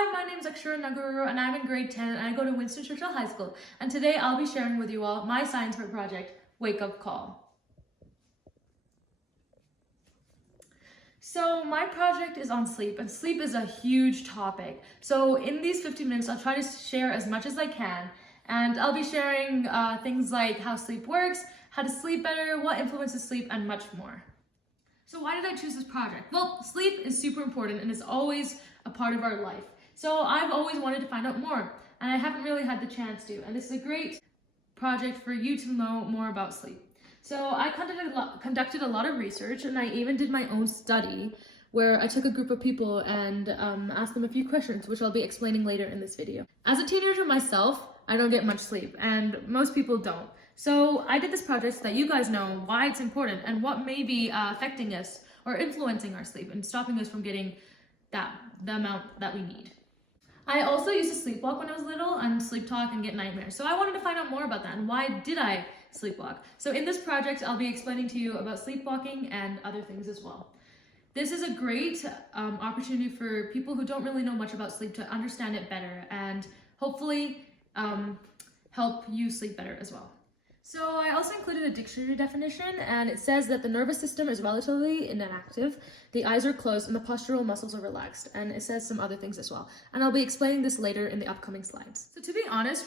Hi, my name is Akshara Nagaru and I'm in grade 10 and I go to Winston Churchill High School. And today I'll be sharing with you all my science fair project, Wake Up Call. So my project is on sleep, and sleep is a huge topic. So in these 15 minutes, I'll try to share as much as I can. And I'll be sharing things like how sleep works, how to sleep better, what influences sleep, and much more. So why did I choose this project? Well, sleep is super important and it's always a part of our life. So I've always wanted to find out more, and I haven't really had the chance to. And this is a great project for you to know more about sleep. So I conducted a lot of research, and I even did my own study where I took a group of people and asked them a few questions, which I'll be explaining later in this video. As a teenager myself, I don't get much sleep, and most people don't. So I did this project so that you guys know why it's important and what may be affecting us or influencing our sleep and stopping us from getting the amount that we need. I also used to sleepwalk when I was little and sleep talk and get nightmares. So I wanted to find out more about that and why did I sleepwalk. So in this project, I'll be explaining to you about sleepwalking and other things as well. This is a great opportunity for people who don't really know much about sleep to understand it better and hopefully help you sleep better as well. So I also included a dictionary definition, and it says that the nervous system is relatively inactive, the eyes are closed, and the postural muscles are relaxed, and it says some other things as well. And I'll be explaining this later in the upcoming slides. So to be honest,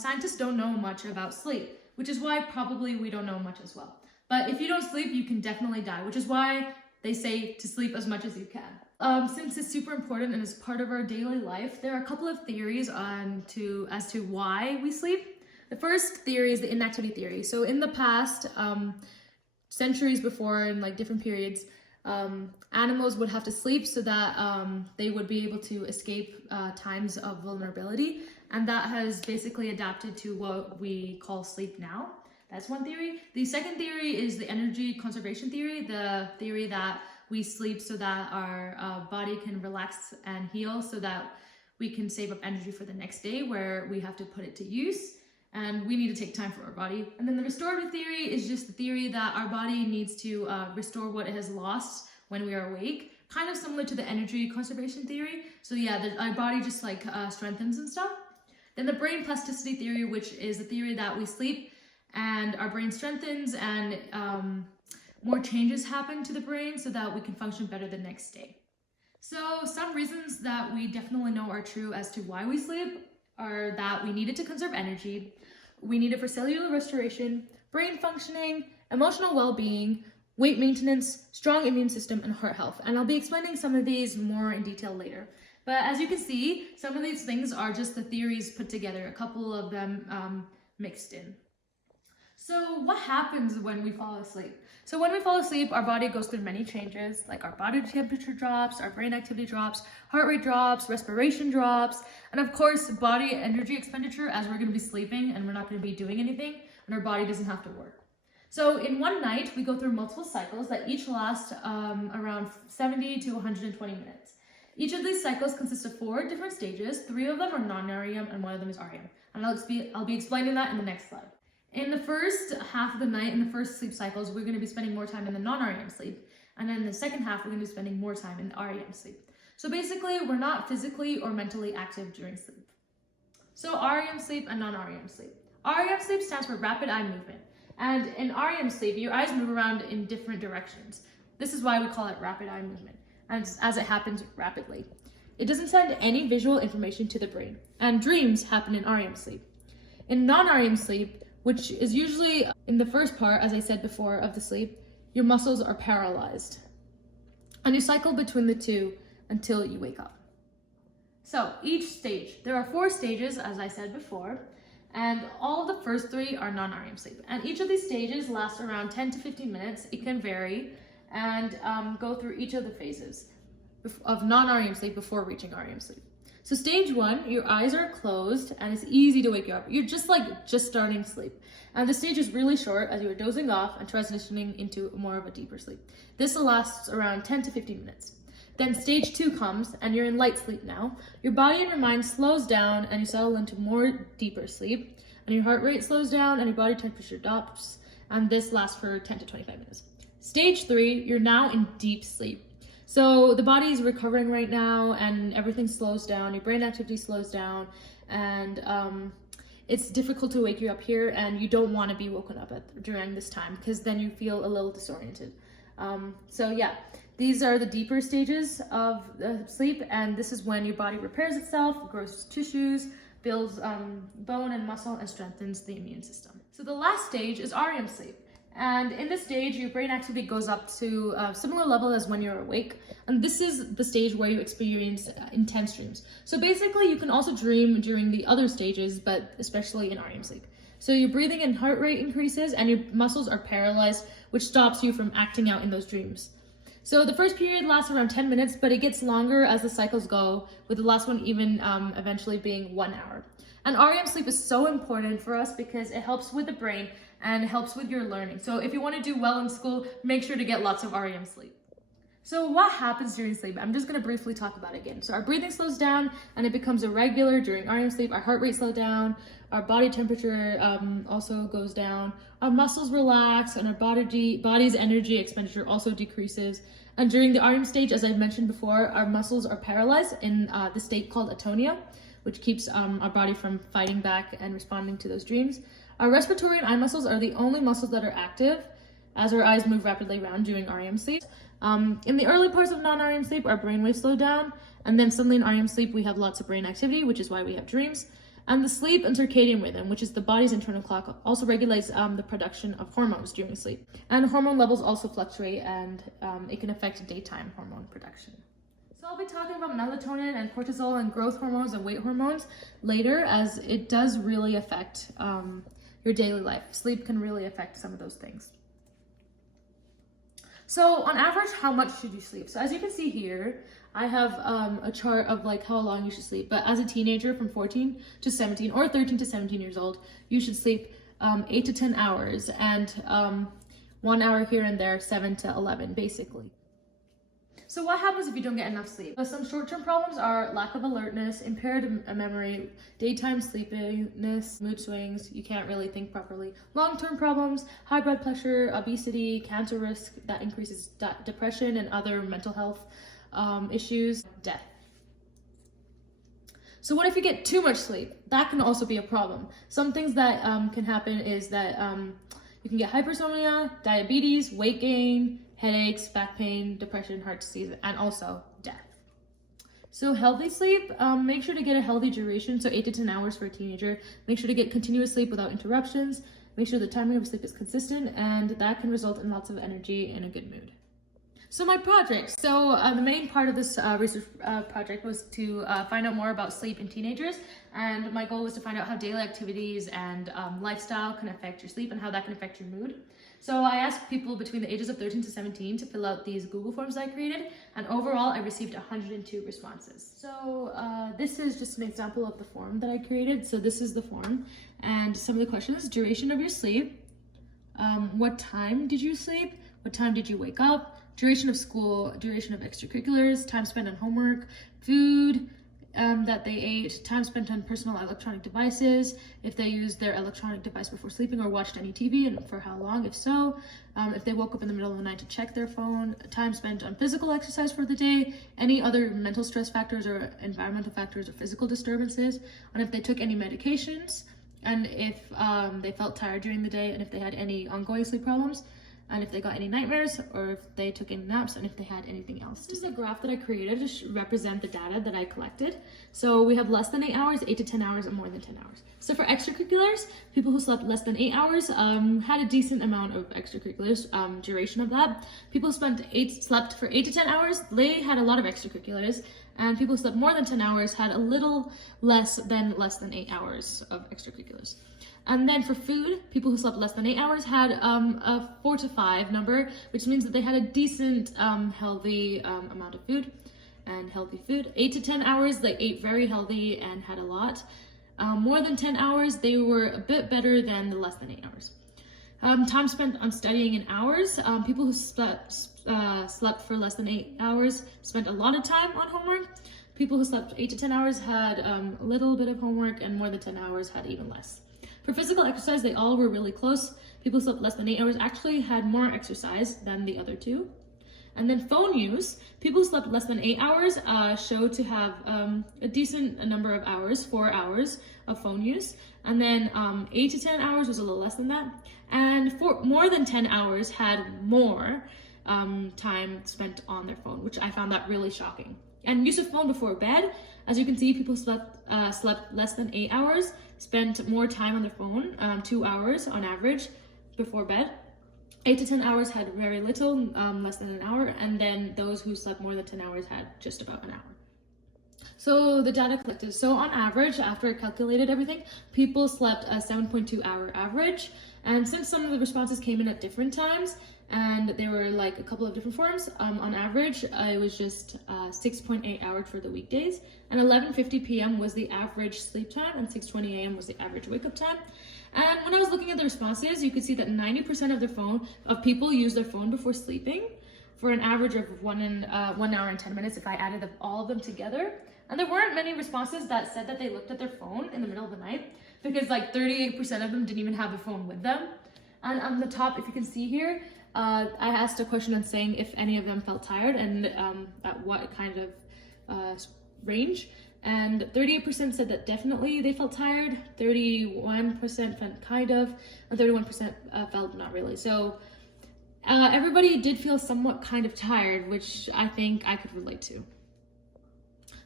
scientists don't know much about sleep, which is why probably we don't know much as well. But if you don't sleep, you can definitely die, which is why they say to sleep as much as you can. Since it's super important and is part of our daily life, there are a couple of theories as to why we sleep. The first theory is the inactivity theory. So in the past, centuries before, in like different periods, animals would have to sleep so that they would be able to escape times of vulnerability. And that has basically adapted to what we call sleep now. That's one theory. The second theory is the energy conservation theory, the theory that we sleep so that our body can relax and heal so that we can save up energy for the next day where we have to put it to use. And we need to take time for our body. And then the restorative theory is just the theory that our body needs to restore what it has lost when we are awake, kind of similar to the energy conservation theory. So yeah, our body just like strengthens and stuff. Then the brain plasticity theory, which is the theory that we sleep and our brain strengthens and more changes happen to the brain so that we can function better the next day. So some reasons that we definitely know are true as to why we sleep are that we need it to conserve energy, we need it for cellular restoration, brain functioning, emotional well-being, weight maintenance, strong immune system, and heart health. And I'll be explaining some of these more in detail later. But as you can see, some of these things are just the theories put together, a couple of them mixed in. So what happens when we fall asleep? So when we fall asleep, our body goes through many changes, like our body temperature drops, our brain activity drops, heart rate drops, respiration drops, and of course, body energy expenditure as we're going to be sleeping and we're not going to be doing anything, and our body doesn't have to work. So in one night, we go through multiple cycles that each last around 70 to 120 minutes. Each of these cycles consists of 4 different stages. 3 of them are non-REM and 1 of them is REM. And I'll be explaining that in the next slide. In the first half of the night, in the first sleep cycles, we're going to be spending more time in the non-REM sleep. And then in the second half, we're going to be spending more time in the REM sleep. So basically, we're not physically or mentally active during sleep. So REM sleep and non-REM sleep. REM sleep stands for rapid eye movement. And in REM sleep, your eyes move around in different directions. This is why we call it rapid eye movement, and as it happens rapidly. It doesn't send any visual information to the brain. And dreams happen in REM sleep. In non-REM sleep, which is usually in the first part, as I said before, of the sleep, your muscles are paralyzed. And you cycle between the two until you wake up. So each stage, there are 4 stages, as I said before, and all of the first 3 are non-REM sleep. And each of these stages lasts around 10 to 15 minutes. It can vary and go through each of the phases of non-REM sleep before reaching REM sleep. So stage 1, your eyes are closed and it's easy to wake you up. You're just starting sleep. And the stage is really short as you are dozing off and transitioning into more of a deeper sleep. This lasts around 10 to 15 minutes. Then stage 2 comes and you're in light sleep now. Your body and your mind slows down and you settle into more deeper sleep. And your heart rate slows down and your body temperature drops. And this lasts for 10 to 25 minutes. Stage 3, you're now in deep sleep. So the body is recovering right now and everything slows down, your brain activity slows down, and it's difficult to wake you up here, and you don't want to be woken up during this time because then you feel a little disoriented. So yeah, these are the deeper stages of sleep, and this is when your body repairs itself, grows tissues, builds bone and muscle, and strengthens the immune system. So the last stage is REM sleep. And in this stage, your brain activity goes up to a similar level as when you're awake. And this is the stage where you experience intense dreams. So basically, you can also dream during the other stages, but especially in REM sleep. So your breathing and heart rate increases, and your muscles are paralyzed, which stops you from acting out in those dreams. So the first period lasts around 10 minutes, but it gets longer as the cycles go, with the last one even eventually being 1 hour. And REM sleep is so important for us because it helps with the brain and helps with your learning. So if you want to do well in school, make sure to get lots of REM sleep. So what happens during sleep? I'm just going to briefly talk about it again. So our breathing slows down and it becomes irregular during REM sleep. Our heart rate slows down. Our body temperature also goes down. Our muscles relax, and our body's energy expenditure also decreases. And during the REM stage, as I mentioned before, our muscles are paralyzed in the state called Apnea, which keeps our body from fighting back and responding to those dreams. Our respiratory and eye muscles are the only muscles that are active as our eyes move rapidly around during REM sleep. In the early parts of non-REM sleep, our brainwaves slow down, and then suddenly in REM sleep, we have lots of brain activity, which is why we have dreams. And the sleep and circadian rhythm, which is the body's internal clock, also regulates the production of hormones during sleep. And hormone levels also fluctuate, and it can affect daytime hormone production. So I'll be talking about melatonin and cortisol and growth hormones and weight hormones later, as it does really affect your daily life. Sleep can really affect some of those things. So on average, how much should you sleep? So as you can see here, I have a chart of like how long you should sleep. But as a teenager from 14 to 17 or 13 to 17 years old, you should sleep 8 to 10 hours, and 1 hour here and there, 7 to 11 basically. So what happens if you don't get enough sleep? Some short-term problems are lack of alertness, impaired memory, daytime sleepiness, mood swings, you can't really think properly. Long-term problems, high blood pressure, obesity, cancer risk that increases depression and other mental health issues, death. So what if you get too much sleep? That can also be a problem. Some things that can happen is that you can get hypersomnia, diabetes, weight gain, headaches, back pain, depression, heart disease, and also death. So healthy sleep, make sure to get a healthy duration, so 8 to 10 hours for a teenager. Make sure to get continuous sleep without interruptions. Make sure the timing of sleep is consistent, and that can result in lots of energy and a good mood. So my project. So the main part of this research project was to find out more about sleep in teenagers, and my goal was to find out how daily activities and lifestyle can affect your sleep and how that can affect your mood. So I asked people between the ages of 13 to 17 to fill out these Google forms I created, and overall I received 102 responses. So this is just an example of the form that I created. So this is the form, and some of the questions: duration of your sleep, what time did you sleep, what time did you wake up, duration of school, duration of extracurriculars, time spent on homework, food that they ate, time spent on personal electronic devices, if they used their electronic device before sleeping or watched any TV, and for how long, if so, if they woke up in the middle of the night to check their phone, time spent on physical exercise for the day, any other mental stress factors or environmental factors or physical disturbances, and if they took any medications, and if they felt tired during the day, and if they had any ongoing sleep problems, and if they got any nightmares, or if they took any naps, and if they had anything else. This is a graph that I created to represent the data that I collected. So we have less than 8 hours, 8 to 10 hours, and more than 10 hours. So for extracurriculars, people who slept less than 8 hours had a decent amount of extracurriculars, duration of that. People who slept for 8 to 10 hours, they had a lot of extracurriculars, and people who slept more than 10 hours had a little less than 8 hours of extracurriculars. And then for food, people who slept less than 8 hours had a 4 to 5 number, which means that they had a decent, healthy amount of food and healthy food. 8 to 10 hours, they ate very healthy and had a lot. More than 10 hours, they were a bit better than the less than 8 hours. Time spent on studying in hours. People who slept for less than 8 hours spent a lot of time on homework. People who slept 8 to 10 hours had a little bit of homework, and more than 10 hours had even less. For physical exercise, they all were really close. People who slept less than 8 hours actually had more exercise than the other two. And then phone use, people who slept less than 8 hours showed to have a decent number of hours, 4 hours of phone use. And then 8 to 10 hours was a little less than that. And for more than 10 hours had more time spent on their phone, which I found that really shocking. And use of phone before bed, as you can see, people slept less than 8 hours, spent more time on their phone, 2 hours on average before bed. 8 to 10 hours had very little, less than an hour, and then those who slept more than 10 hours had just about an hour. So the data collected. So on average, after I calculated everything, people slept a 7.2 hour average. And since some of the responses came in at different times, and there were like a couple of different forms, on average, it was just 6.8 hours for the weekdays. And 11:50 p.m. was the average sleep time, and 6:20 a.m. was the average wake up time. And when I was looking at the responses, you could see that 90% of people use their phone before sleeping, for an average of 1 hour and 10 minutes if I added all of them together. And there weren't many responses that said that they looked at their phone in the middle of the night, because like 38% of them didn't even have their phone with them. And on the top, if you can see here, I asked a question on saying if any of them felt tired and at what kind of range. And 38% said that definitely they felt tired, 31% felt kind of, and 31% felt not really. So everybody did feel somewhat kind of tired, which I think I could relate to.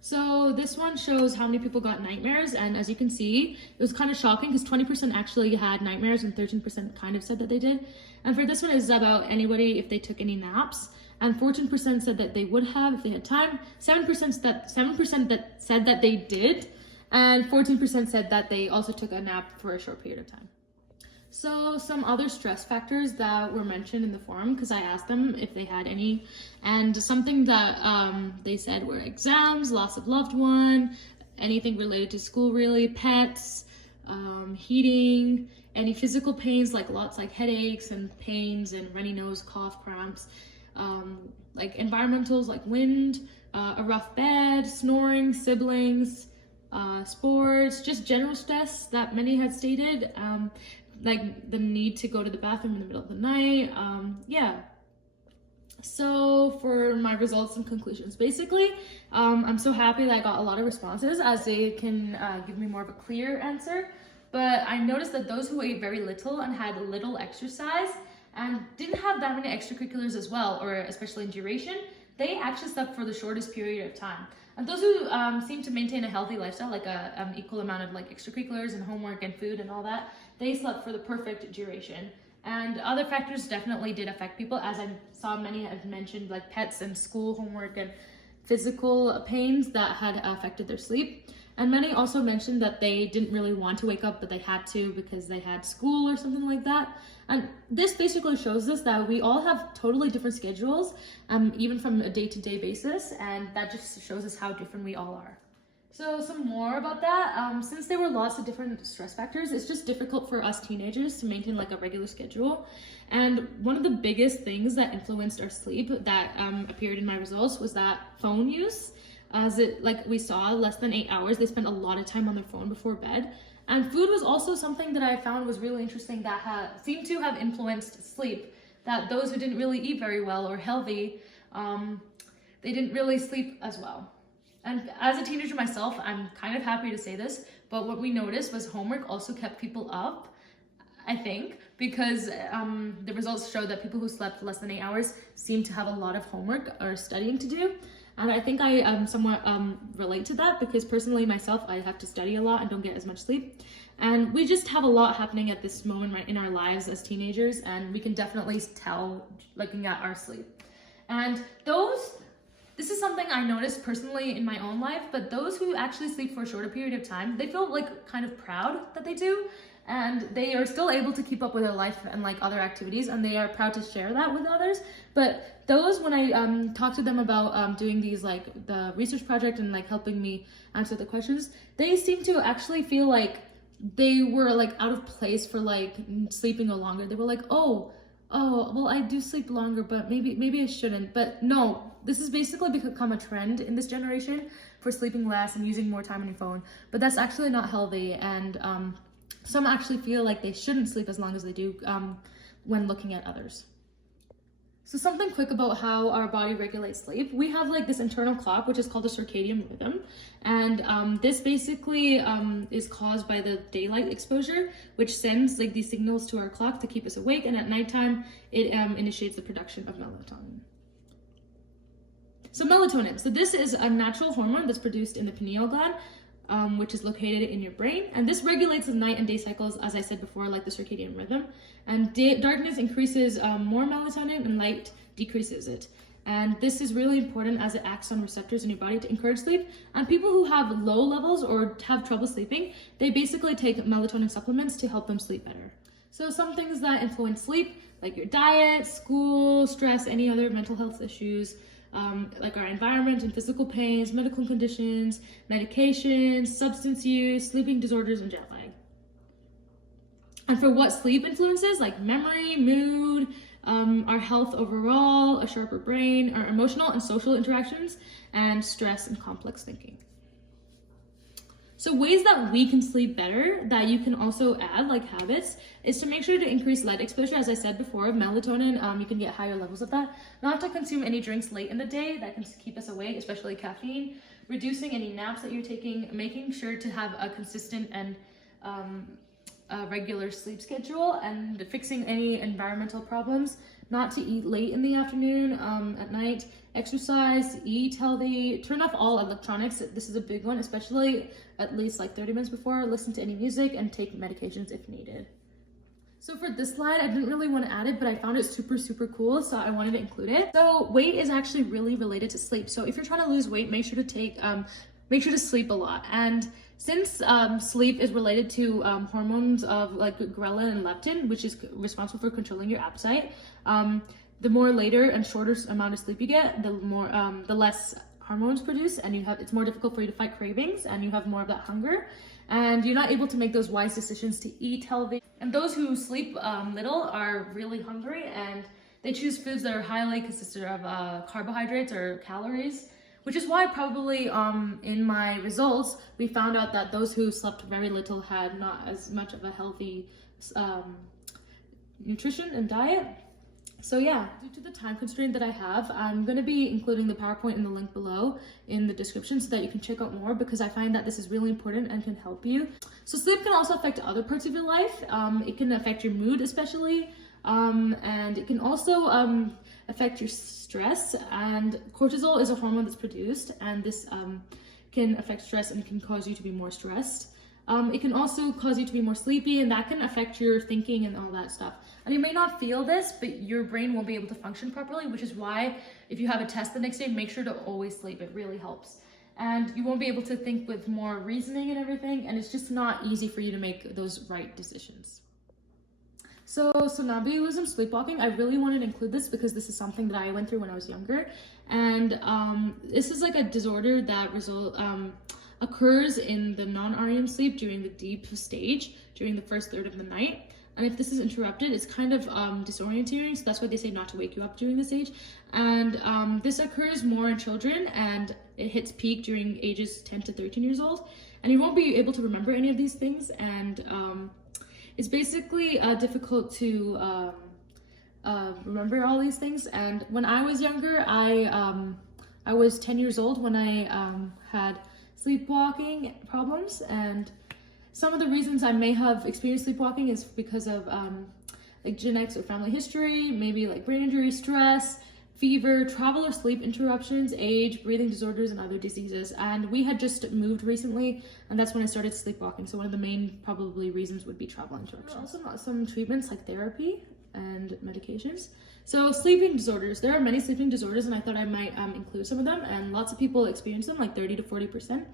So this one shows how many people got nightmares, and as you can see, it was kind of shocking because 20% actually had nightmares and 13% kind of said that they did. And for this one, it's about anybody if they took any naps, and 14% said that they would have if they had time. 7% that said that they did, and 14% said that they also took a nap for a short period of time. So some other stress factors that were mentioned in the forum, because I asked them if they had any, and something that they said were exams, loss of loved one, anything related to school really, pets, heating, any physical pains like headaches and pains and runny nose, cough, cramps, like environmentals like wind, a rough bed, snoring, siblings, sports, just general stress that many had stated, like the need to go to the bathroom in the middle of the night. Yeah. So for my results and conclusions, basically, I'm so happy that I got a lot of responses, as they can give me more of a clear answer. But I noticed that those who ate very little and had little exercise and didn't have that many extracurriculars as well, or especially in duration, they actually slept for the shortest period of time. And those who seem to maintain a healthy lifestyle, like a equal amount of like extracurriculars and homework and food and all that, they slept for the perfect duration. And other factors definitely did affect people, as I saw many have mentioned, like pets and school homework and physical pains that had affected their sleep. And many also mentioned that they didn't really want to wake up, but they had to because they had school or something like that. And this basically shows us that we all have totally different schedules, even from a day-to-day basis, and that just shows us how different we all are. So some more about that, since there were lots of different stress factors, it's just difficult for us teenagers to maintain like a regular schedule. And one of the biggest things that influenced our sleep that appeared in my results was that phone use. As it, like we saw, less than 8 hours, they spent a lot of time on their phone before bed. And food was also something that I found was really interesting that seemed to have influenced sleep, that those who didn't really eat very well or healthy, they didn't really sleep as well. And as a teenager myself, I'm kind of happy to say this, but what we noticed was homework also kept people up, I think, because the results showed that people who slept less than 8 hours seemed to have a lot of homework or studying to do. And I think I somewhat relate to that, because personally myself, I have to study a lot and don't get as much sleep. And we just have a lot happening at this moment right in our lives as teenagers, and we can definitely tell looking at our sleep. And this is something I noticed personally in my own life, but those who actually sleep for a shorter period of time, they feel like kind of proud that they do, and they are still able to keep up with their life and like other activities, and they are proud to share that with others. But those, when I talk to them about doing these like the research project and like helping me answer the questions, they seem to actually feel like they were like out of place for like sleeping no longer. They were like, oh, well, I do sleep longer, but maybe I shouldn't. But no, this has basically become a trend in this generation for sleeping less and using more time on your phone. But that's actually not healthy, and some actually feel like they shouldn't sleep as long as they do when looking at others. So something quick about how our body regulates sleep. We have like this internal clock, which is called the circadian rhythm. And this basically is caused by the daylight exposure, which sends like these signals to our clock to keep us awake. And at nighttime, it initiates the production of melatonin. So melatonin. So this is a natural hormone that's produced in the pineal gland, which is located in your brain. And this regulates the night and day cycles, as I said before, like the circadian rhythm. And darkness increases more melatonin and light decreases it. And this is really important as it acts on receptors in your body to encourage sleep. And people who have low levels or have trouble sleeping, they basically take melatonin supplements to help them sleep better. So some things that influence sleep, like your diet, school, stress, any other mental health issues, like our environment and physical pains, medical conditions, medications, substance use, sleeping disorders, and jet lag. And for what sleep influences, like memory, mood, our health overall, a sharper brain, our emotional and social interactions, and stress and complex thinking. So ways that we can sleep better that you can also add, like habits, is to make sure to increase light exposure. As I said before, melatonin, you can get higher levels of that. Not to consume any drinks late in the day that can keep us awake, especially caffeine. Reducing any naps that you're taking, making sure to have a consistent and regular sleep schedule, and fixing any environmental problems. Not to eat late in the afternoon, at night. Exercise, eat healthy, turn off all electronics. This is a big one, especially at least like 30 minutes before. Listen to any music and take medications if needed. So for this slide, I didn't really want to add it, but I found it super cool, so I wanted to include it. So weight is actually really related to sleep. So if you're trying to lose weight, make sure to sleep a lot. And since sleep is related to hormones of like ghrelin and leptin, which is responsible for controlling your appetite, the more later and shorter amount of sleep you get, the less hormones produce, and it's more difficult for you to fight cravings, and you have more of that hunger, and you're not able to make those wise decisions to eat healthy. And those who sleep little are really hungry, and they choose foods that are highly consistent of carbohydrates or calories, which is why probably in my results, we found out that those who slept very little had not as much of a healthy nutrition and diet. So yeah, due to the time constraint that I have, I'm going to be including the PowerPoint in the link below in the description so that you can check out more, because I find that this is really important and can help you. So sleep can also affect other parts of your life. It can affect your mood especially, and it can also affect your stress. And cortisol is a hormone that's produced, and this can affect stress and can cause you to be more stressed. It can also cause you to be more sleepy, and that can affect your thinking and all that stuff. And you may not feel this, but your brain won't be able to function properly, which is why if you have a test the next day, make sure to always sleep. It really helps. And you won't be able to think with more reasoning and everything, and it's just not easy for you to make those right decisions. So somnambulism, sleepwalking, I really wanted to include this because this is something that I went through when I was younger. And this is like a disorder that occurs in the non-REM sleep during the deep stage, during the first third of the night. And if this is interrupted, it's kind of disorienting, so that's why they say not to wake you up during this age. And this occurs more in children, and it hits peak during ages 10 to 13 years old. And you won't be able to remember any of these things, and it's basically difficult to remember all these things. And when I was younger, I was 10 years old when I had sleepwalking problems, and some of the reasons I may have experienced sleepwalking is because of like genetics or family history, maybe like brain injury, stress, fever, travel or sleep interruptions, age, breathing disorders, and other diseases. And we had just moved recently, and that's when I started sleepwalking. So one of the main probably reasons would be travel interruptions. Also some treatments like therapy and medications. So sleeping disorders, there are many sleeping disorders, and I thought I might include some of them, and lots of people experience them, like 30 to 40%.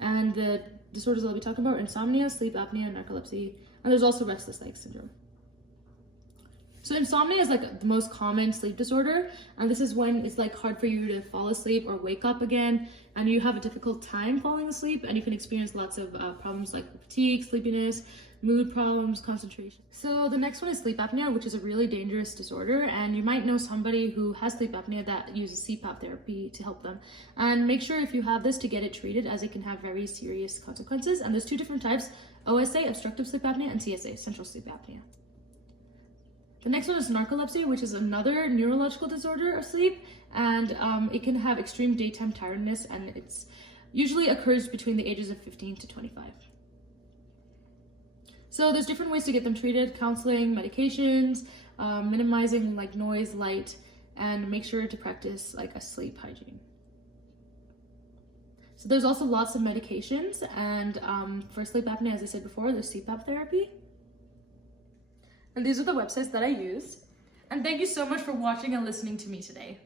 And the disorders I'll be talking about are insomnia, sleep apnea, narcolepsy, and there's also restless leg syndrome. So insomnia is like the most common sleep disorder, and this is when it's like hard for you to fall asleep or wake up again, and you have a difficult time falling asleep, and you can experience lots of problems like fatigue, sleepiness, mood problems, concentration. So the next one is sleep apnea, which is a really dangerous disorder, and you might know somebody who has sleep apnea that uses CPAP therapy to help them. And make sure if you have this to get it treated, as it can have very serious consequences. And there's two different types: OSA, obstructive sleep apnea, and CSA, central sleep apnea. The next one is narcolepsy, which is another neurological disorder of sleep, and it can have extreme daytime tiredness, and it's usually occurs between the ages of 15 to 25. So there's different ways to get them treated: counseling, medications, minimizing like noise, light, and make sure to practice like a sleep hygiene. So there's also lots of medications, and for sleep apnea, as I said before, there's CPAP therapy. And these are the websites that I use. And thank you so much for watching and listening to me today.